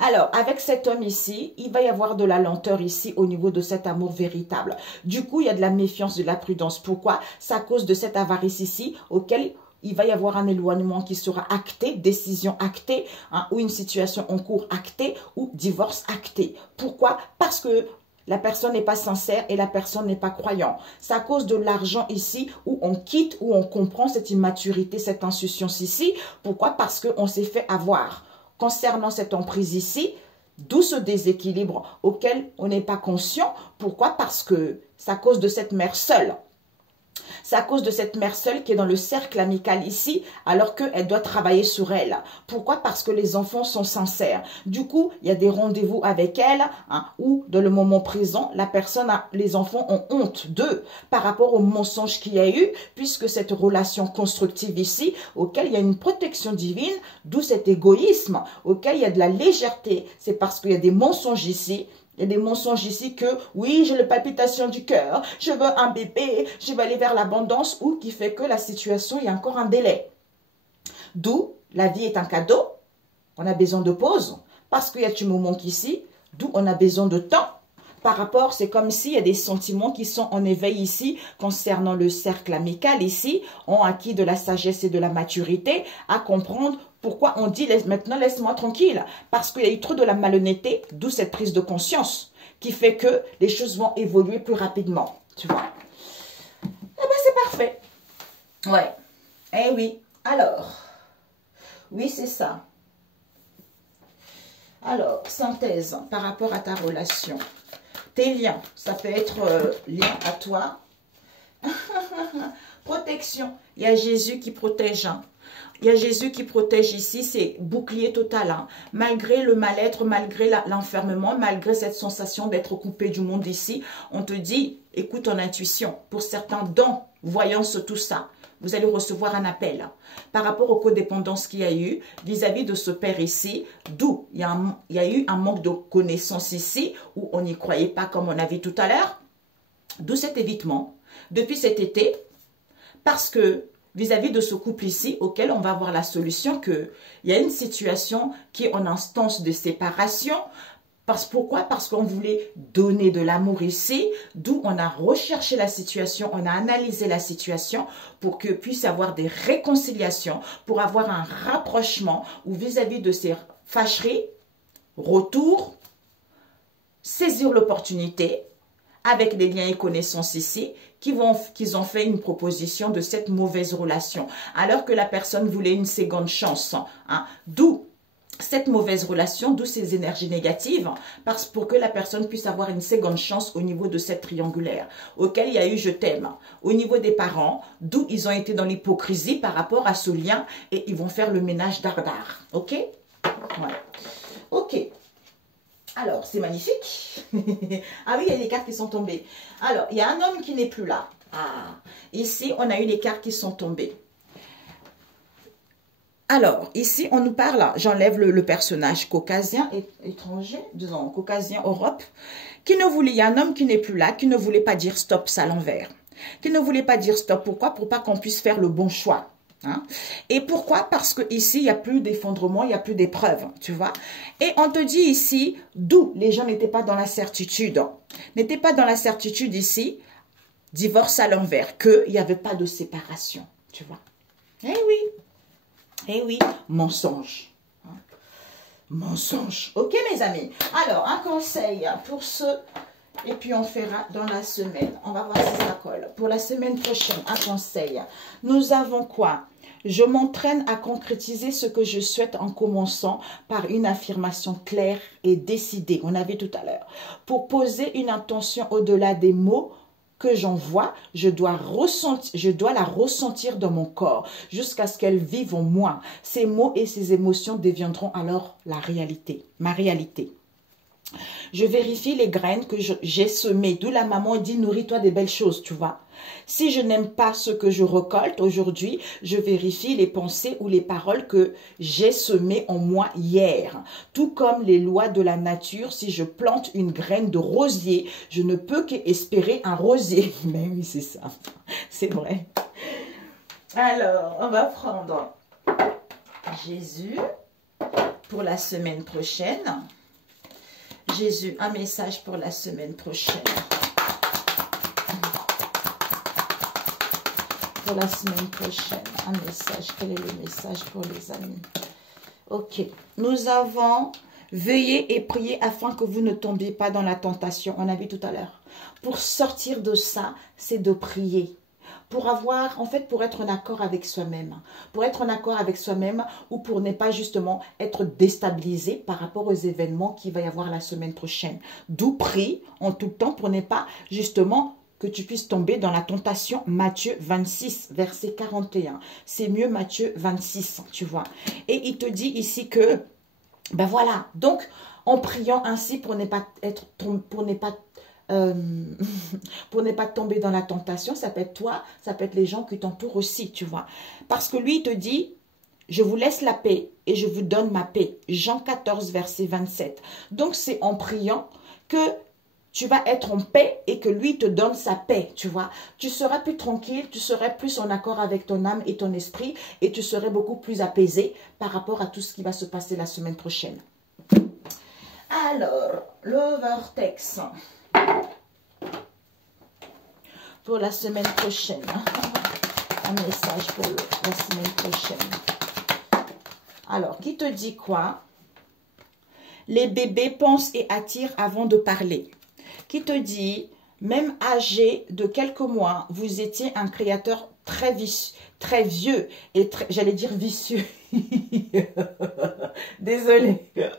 Alors, avec cet homme ici, il va y avoir de la lenteur ici au niveau de cet amour véritable. Du coup, il y a de la méfiance, de la prudence. Pourquoi? C'est à cause de cette avarice ici auquel il va y avoir un éloignement qui sera acté, décision actée, hein, ou une situation en cours actée, ou divorce acté. Pourquoi? Parce que la personne n'est pas sincère et la personne n'est pas croyant. C'est à cause de l'argent ici où on quitte, où on comprend cette immaturité, cette insouciance ici. Pourquoi? Parce qu'on s'est fait avoir. Concernant cette emprise ici, d'où ce déséquilibre auquel on n'est pas conscient. Pourquoi? Parce que c'est à cause de cette mère seule. C'est à cause de cette mère seule qui est dans le cercle amical ici, alors qu'elle doit travailler sur elle. Pourquoi? Parce que les enfants sont sincères. Du coup, il y a des rendez-vous avec elle, hein, où dans le moment présent, les enfants ont honte d'eux par rapport au mensonge qu'il y a eu, puisque cette relation constructive ici, auquel il y a une protection divine, d'où cet égoïsme, auquel il y a de la légèreté. C'est parce qu'il y a des mensonges ici. Il y a des mensonges ici que, oui, j'ai les palpitations du cœur, je veux un bébé, je vais aller vers l'abondance, ou qui fait que la situation, il y a encore un délai. D'où, la vie est un cadeau, on a besoin de pause, parce qu'il y a du moment qu'ici, d'où on a besoin de temps. Par rapport, c'est comme s'il y a des sentiments qui sont en éveil ici, concernant le cercle amical ici, ont acquis de la sagesse et de la maturité à comprendre pourquoi on dit maintenant laisse-moi tranquille. Parce qu'il y a eu trop de la malhonnêteté, d'où cette prise de conscience qui fait que les choses vont évoluer plus rapidement. Tu vois? Eh bien, c'est parfait. Ouais. Eh oui. Alors, oui, c'est ça. Alors, synthèse par rapport à ta relation. Tes liens, ça peut être lien à toi. Protection. Il y a Jésus qui protège. Hein. Il y a Jésus qui protège ici, c'est bouclier total. Hein. Malgré le mal-être, malgré l'enfermement, malgré cette sensation d'être coupé du monde ici, on te dit, écoute ton intuition. Pour certains dons, voyance, tout ça, vous allez recevoir un appel. Par rapport aux codépendances qu'il y a eu, vis-à-vis de ce père ici, d'où il y a eu un manque de connaissances ici, où on n'y croyait pas comme on a vu tout à l'heure, d'où cet évitement, depuis cet été, parce que vis-à-vis de ce couple ici, auquel on va avoir la solution qu'il y a une situation qui est en instance de séparation. Pourquoi? Parce qu'on voulait donner de l'amour ici, d'où on a recherché la situation, on a analysé la situation pour que puisse avoir des réconciliations, pour avoir un rapprochement ou vis-à-vis de ces fâcheries, retour, saisir l'opportunité avec les liens et connaissances ici, qu'ils ont fait une proposition de cette mauvaise relation, alors que la personne voulait une seconde chance. Hein. D'où cette mauvaise relation, d'où ces énergies négatives, pour que la personne puisse avoir une seconde chance au niveau de cette triangulaire, auquel il y a eu je t'aime. Au niveau des parents, d'où ils ont été dans l'hypocrisie par rapport à ce lien, et ils vont faire le ménage dardard. Ok? Voilà. Ok. Alors, c'est magnifique. Ah oui, il y a des cartes qui sont tombées. Alors, il y a un homme qui n'est plus là. Ah, ici, on a eu les cartes qui sont tombées. Alors, ici, on nous parle, j'enlève le personnage caucasien, étranger, disons, caucasien, Europe, qui ne voulait, il y a un homme qui n'est plus là, qui ne voulait pas dire stop, ça à l'envers. Qui ne voulait pas dire stop. Pourquoi? Pour pas qu'on puisse faire le bon choix. Hein? Et pourquoi? Parce que ici, il n'y a plus d'effondrement, il n'y a plus d'épreuves, tu vois. Et on te dit ici, d'où les gens n'étaient pas dans la certitude. N'étaient pas dans la certitude ici, divorce à l'envers, qu'il n'y avait pas de séparation, tu vois. Eh oui, mensonge. Hein? Mensonge. Ok, mes amis. Alors, un conseil pour ceux, et puis on fera dans la semaine. On va voir si ça colle. Pour la semaine prochaine, un conseil. Nous avons quoi? Je m'entraîne à concrétiser ce que je souhaite en commençant par une affirmation claire et décidée. On avait tout à l'heure. Pour poser une intention au-delà des mots que j'envoie, je dois la ressentir dans mon corps jusqu'à ce qu'elle vive en moi. Ces mots et ces émotions deviendront alors la réalité, ma réalité. Je vérifie les graines que j'ai semées. D'où la maman dit, nourris-toi des belles choses, tu vois. Si je n'aime pas ce que je récolte aujourd'hui, je vérifie les pensées ou les paroles que j'ai semées en moi hier. Tout comme les lois de la nature, si je plante une graine de rosier, je ne peux qu'espérer un rosier. Mais oui, c'est ça. C'est vrai. Alors, on va prendre Jésus pour la semaine prochaine. Jésus, un message pour la semaine prochaine. Pour la semaine prochaine, un message. Quel est le message pour les amis? Ok. Nous avons veillé et prié afin que vous ne tombiez pas dans la tentation. On a vu tout à l'heure. Pour sortir de ça, c'est de prier. Pour avoir, en fait, pour être en accord avec soi-même. Pour être en accord avec soi-même ou pour ne pas justement être déstabilisé par rapport aux événements qu'il va y avoir la semaine prochaine. D'où prie en tout temps pour ne pas justement que tu puisses tomber dans la tentation. Matthieu 26, verset 41. C'est mieux Matthieu 26, tu vois. Et il te dit ici que, ben voilà, donc en priant ainsi pour ne pas être, pour ne pas tomber dans la tentation, ça peut être toi, ça peut être les gens qui t'entourent aussi, tu vois. Parce que lui, il te dit, je vous laisse la paix et je vous donne ma paix. Jean 14, verset 27. Donc, c'est en priant que tu vas être en paix et que lui te donne sa paix, tu vois. Tu seras plus tranquille, tu serais plus en accord avec ton âme et ton esprit et tu serais beaucoup plus apaisé par rapport à tout ce qui va se passer la semaine prochaine. Alors, le vortex pour la semaine prochaine. Un message pour la semaine prochaine. Alors, qui te dit quoi? Les bébés pensent et attirent avant de parler. Qui te dit, même âgé de quelques mois, vous étiez un créateur très vieux et j'allais dire vicieux. Désolée. Je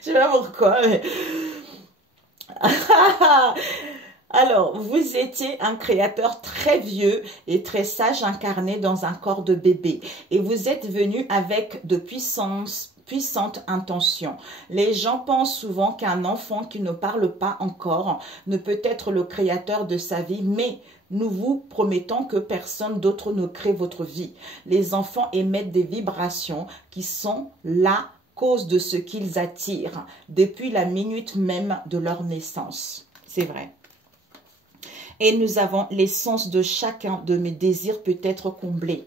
sais pas pourquoi, mais... Alors, vous étiez un créateur très vieux et très sage incarné dans un corps de bébé. Et vous êtes venu avec de puissante intention. Les gens pensent souvent qu'un enfant qui ne parle pas encore ne peut être le créateur de sa vie, mais nous vous promettons que personne d'autre ne crée votre vie. Les enfants émettent des vibrations qui sont la cause de ce qu'ils attirent depuis la minute même de leur naissance. C'est vrai. Et nous avons l'essence de chacun de mes désirs peut être comblée.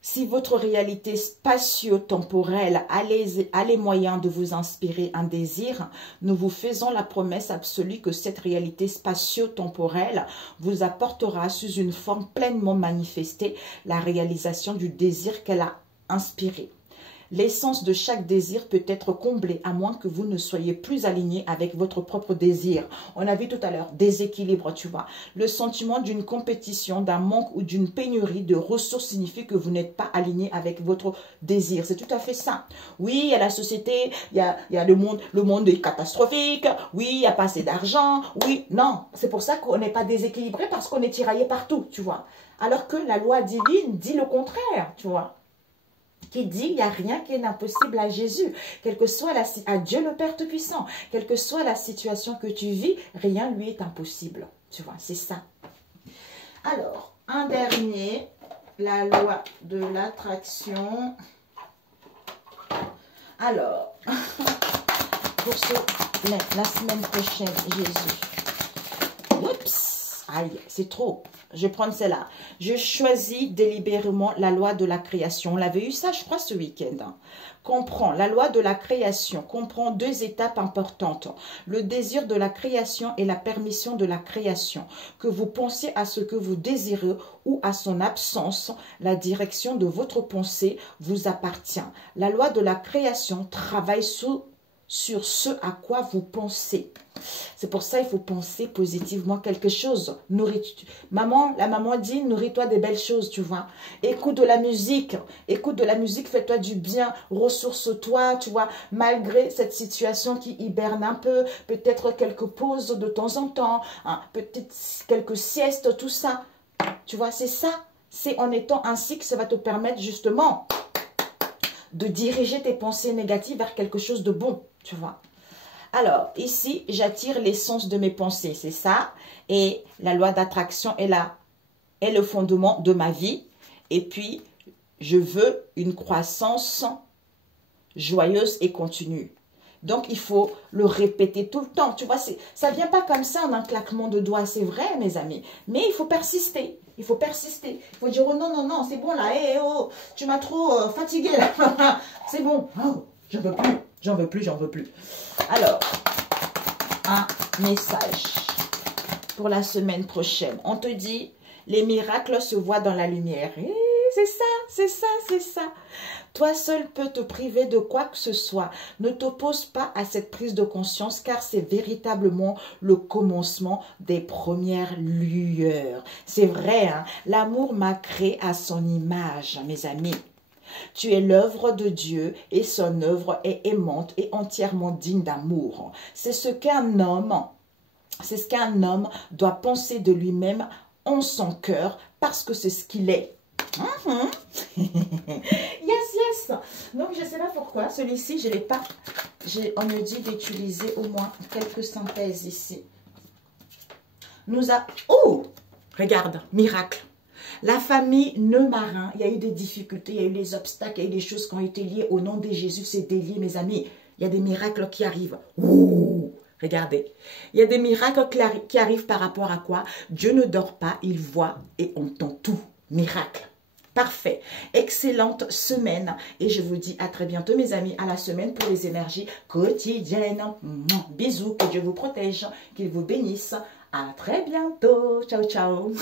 Si votre réalité spatio-temporelle a les moyens de vous inspirer un désir, nous vous faisons la promesse absolue que cette réalité spatio-temporelle vous apportera sous une forme pleinement manifestée la réalisation du désir qu'elle a inspiré. L'essence de chaque désir peut être comblée à moins que vous ne soyez plus aligné avec votre propre désir. On a vu tout à l'heure, déséquilibre, tu vois. Le sentiment d'une compétition, d'un manque ou d'une pénurie de ressources signifie que vous n'êtes pas aligné avec votre désir. C'est tout à fait ça. Oui, il y a la société, il y a le monde est catastrophique. Oui, il n'y a pas assez d'argent. Oui, non. C'est pour ça qu'on n'est pas déséquilibré parce qu'on est tiraillé partout, tu vois. Alors que la loi divine dit le contraire, tu vois. Qui dit il n'y a rien qui est impossible à Jésus. Quelle que soit à Dieu le Père Tout-Puissant, quelle que soit la situation que tu vis, rien lui est impossible. Tu vois, c'est ça. Alors, un dernier, la loi de l'attraction. Alors, pour la semaine prochaine, Jésus. Oups, aïe, c'est trop. Je vais prendre celle-là. Je choisis délibérément la loi de la création. On l'avait eu ça, je crois, ce week-end. Hein. Comprend la loi de la création, comprend deux étapes importantes. Le désir de la création et la permission de la création. Que vous pensiez à ce que vous désirez ou à son absence, la direction de votre pensée vous appartient. La loi de la création travaille sur ce à quoi vous pensez. C'est pour ça qu'il faut penser positivement quelque chose. La maman dit, nourris-toi des belles choses, tu vois. Écoute de la musique, fais-toi du bien, ressource-toi, tu vois. Malgré cette situation qui hiberne un peu, peut-être quelques pauses de temps en temps, hein, peut-être quelques siestes, tout ça. Tu vois, c'est ça. C'est en étant ainsi que ça va te permettre justement de diriger tes pensées négatives vers quelque chose de bon, tu vois. Alors, ici, j'attire l'essence de mes pensées, c'est ça. Et la loi d'attraction est là, est le fondement de ma vie. Et puis, je veux une croissance joyeuse et continue. Donc, il faut le répéter tout le temps. Tu vois, ça ne vient pas comme ça en un claquement de doigts, c'est vrai, mes amis. Mais il faut persister. Il faut persister. Il faut dire, oh non, non, non, c'est bon là. Hey, oh, tu m'as trop fatigué là. C'est bon. Oh, j'en veux plus. J'en veux plus, j'en veux plus. Alors, un message pour la semaine prochaine. On te dit, les miracles se voient dans la lumière. Et c'est ça, c'est ça, c'est ça. Toi seul peux te priver de quoi que ce soit. Ne t'oppose pas à cette prise de conscience car c'est véritablement le commencement des premières lueurs. C'est vrai, hein? L'amour m'a créé à son image, mes amis. Tu es l'œuvre de Dieu et son œuvre est aimante et entièrement digne d'amour. C'est ce qu'un homme doit penser de lui-même en son cœur parce que c'est ce qu'il est. Yes, yes. Donc, je ne sais pas pourquoi. Celui-ci, je ne l'ai pas. On me dit d'utiliser au moins quelques synthèses ici. Oh, regarde, miracle. La famille Neumarin, il y a eu des difficultés, il y a eu des obstacles, il y a eu des choses qui ont été liées au nom de Jésus, c'est délié, mes amis. Il y a des miracles qui arrivent. Ouh, regardez. Il y a des miracles qui arrivent par rapport à quoi? Dieu ne dort pas, il voit et entend tout. Miracle. Parfait. Excellente semaine. Et je vous dis à très bientôt, mes amis, à la semaine pour les énergies quotidiennes. Bisous, que Dieu vous protège, qu'il vous bénisse. À très bientôt. Ciao, ciao.